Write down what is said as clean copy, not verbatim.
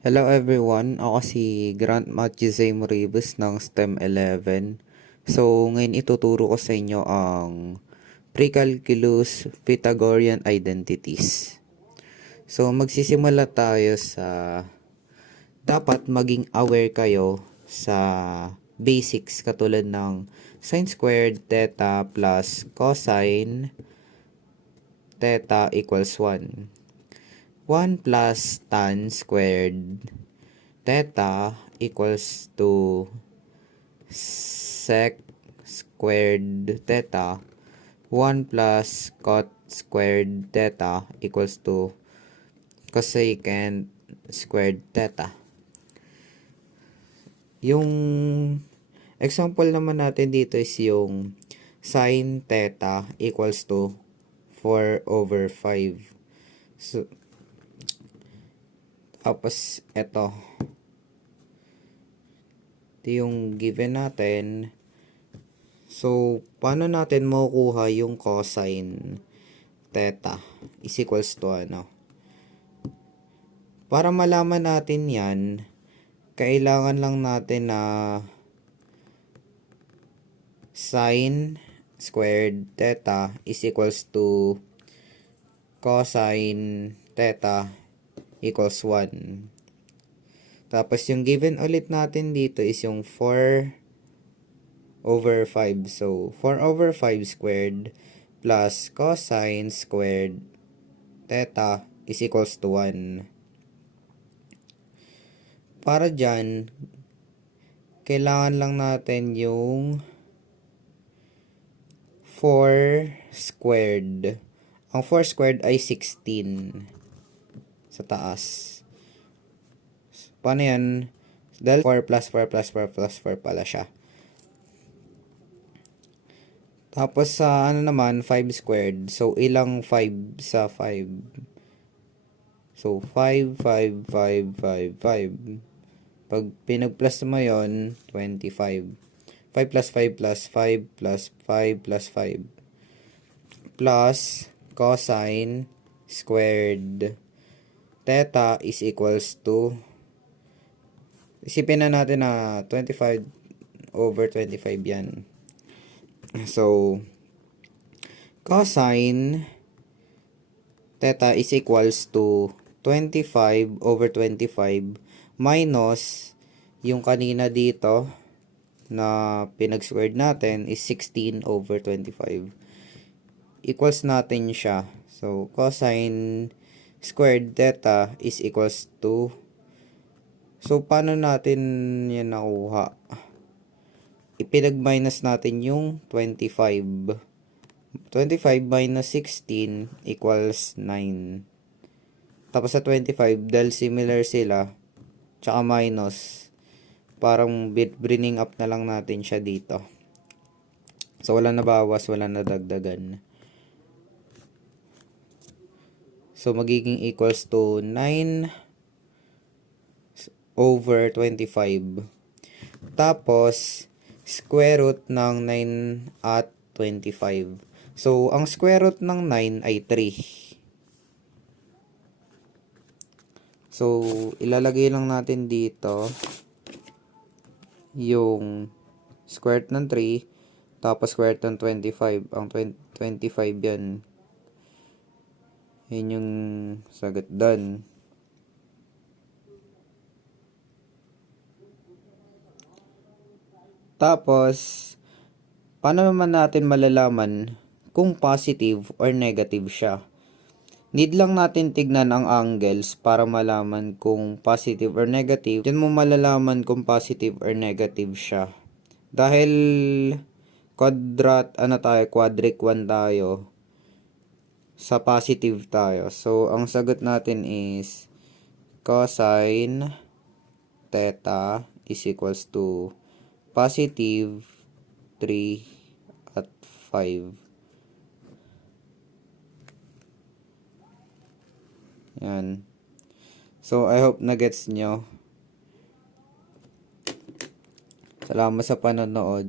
Hello everyone, ako si Grant Matthew Zay Moribus ng STEM 11. So, ngayon ituturo ko sa inyo ang Precalculus Pythagorean Identities. So, magsisimula tayo sa dapat maging aware kayo sa basics katulad ng sin squared theta plus cosine theta equals 1. 1 plus tan squared theta equals to sec squared theta. 1 plus cot squared theta equals to cosecant squared theta. Yung example naman natin dito is yung sin theta equals to 4 over 5. So, tapos, ito yung given natin. So, paano natin makukuha yung cosine theta is equals to ano? Para malaman natin yan, kailangan lang natin na sin squared theta is equals to cosine theta equals 1. Tapos yung given ulit natin dito is yung 4 over 5. So, 4 over 5 squared plus cosine squared theta is equals to 1. Para dyan, kailangan lang natin yung 4 squared. Ang 4 squared ay 16 sa taas. Paano yan? Dahil 4 plus 4 plus 4 plus 4 pala siya. Tapos sa ano naman, 5 squared. So, ilang 5 sa 5? So, 5, 5, 5, 5, 5. Pag pinag-plus mo yun, 25. 5 plus 5 plus 5 plus 5 plus 5. Plus cosine squared theta is equals to, isipin na natin na 25 over 25 yan. So, cosine theta is equals to 25 over 25 minus yung kanina dito na pinag-squared natin is 16 over 25. Equals natin siya. So, cosine squared theta is equals to, so, paano natin yan nakuha? Ipinag-minus natin yung 25. 25 minus 16 equals 9. Tapos sa 25, dahil similar sila, tsaka minus, parang bringing up na lang natin siya dito. So, wala na bawas, wala na dagdagan. So, magiging equals to 9 over 25. Tapos, square root ng 9 at 25. So, ang square root ng 9 ay 3. So, ilalagay lang natin dito yung square root ng 3, tapos square root ng 25. Ang 25 yan. Yan yung sagot doon. Tapos, paano naman natin malalaman kung positive or negative siya? Need lang natin tignan ang angles para malaman kung positive or negative. Diyan mo malalaman kung positive or negative siya. Dahil quadric 1 tayo, sa positive tayo. So, ang sagot natin is cosine theta is equals to positive 3 at 5. Yan. So, I hope na gets nyo. Salamat sa panonood.